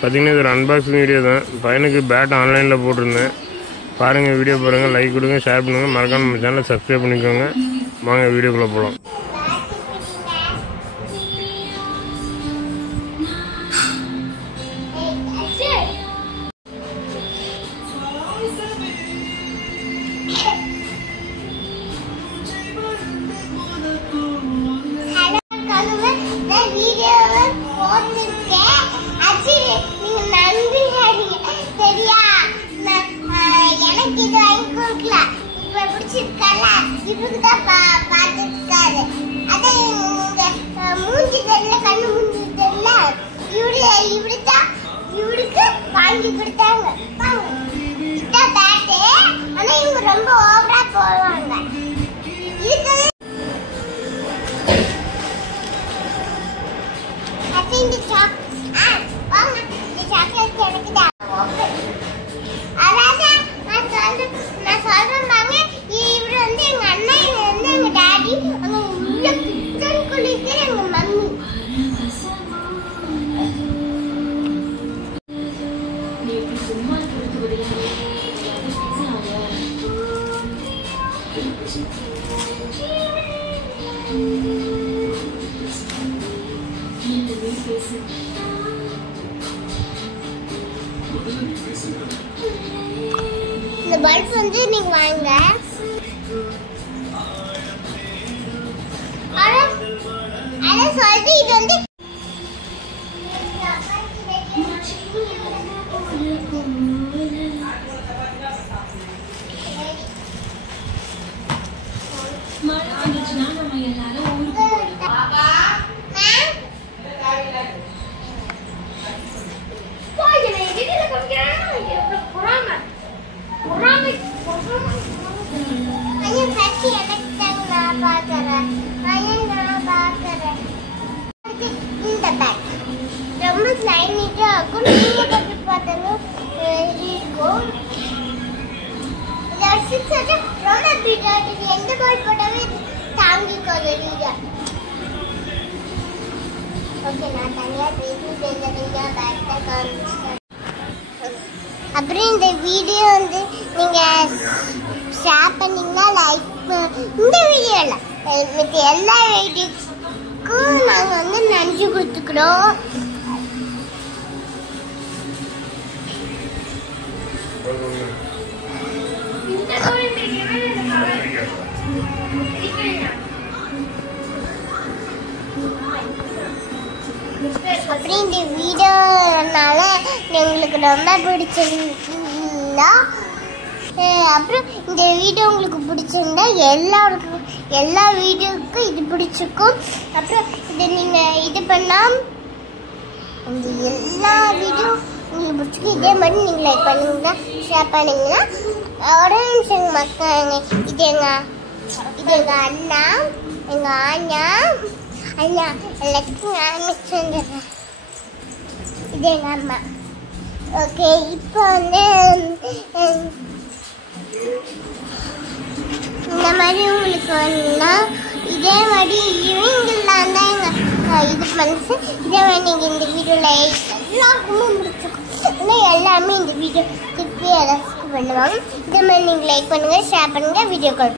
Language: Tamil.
பார்த்தீங்கன்னா இது ஒரு அன்பாக்சிங் வீடியோ தான். பையனுக்கு பேட் ஆன்லைனில் போட்டிருந்தேன். பாருங்கள், வீடியோ பாருங்கள், லைக் கொடுங்க, ஷேர் பண்ணுங்கள், மறக்காம நம்ம சேனலை சப்ஸ்கிரைப் பண்ணிக்கோங்க. வாங்க வீடியோக்குள்ளே போகலாம். இந்த பல்ப் வந்து நீங்க வாங்க. அத சொல்றது இது வந்து மழை வந்துச்சுன்னா நம்ம எல்லாரும் ஊருக்கு போகலாம். ரொம்ப ஸ்லைமிட்டா இருக்கும். நீங்க பத்தி பார்த்தாலும் இருக்கும். ரொம்ப பிட்டா எந்த பால் போட்டாலும் தாங்கிக்கும். ஓகே, நான் தனியாக அப்புறம் இந்த வீடியோ வந்து நீங்கள் ஷேர் பண்ணிங்கன்னா லைக் இந்த வீடியோவில் மற்ற எல்லா வீடியோக்கும் நாங்கள் வந்து நன்றி கொடுத்துக்கிறோம். அப்புறம் இந்த வீடியோனால எங்களுக்கு ரொம்ப பிடிச்சிருந்தா, அப்புறம் இந்த வீடியோ உங்களுக்கு பிடிச்சிருந்தா எல்லா வீடியோவுக்கும் இது பிடிச்சிருக்கும். அப்புறம் இதை நீங்கள் இது பண்ணால் இந்த எல்லா வீடியோ உங்களுக்கு பிடிச்சிக்கும். இதே மாதிரி நீங்கள் லைக் பண்ணிங்கன்னா ஷேர் பண்ணிங்கன்னா ஒரு நிமிஷம் மக்கள். இது எங்கள் அண்ணா, எங்கள் அண்ணா எல்லாத்துக்கும் நான் மிஸ் பண்ணிடுறேன். இது எங்கள் அம்மா. ஓகே, இப்போ வந்து இந்த மாதிரி உங்களுக்கு வேணும்னா இதே மாதிரி இவங்கெல்லாம் தான் எங்கள் இது பண்ணுச்சு. இதே மாதிரி நீங்கள் இந்த வீடியோவில் எல்லாருக்குமே முடிச்சிருக்கோம். எல்லாருமே இந்த வீடியோ திருப்பி ரசிக்க பண்ணுவாங்க. இதே மாதிரி நீங்கள் லைக் பண்ணுங்கள், ஷேர் பண்ணுங்கள், வீடியோ கால்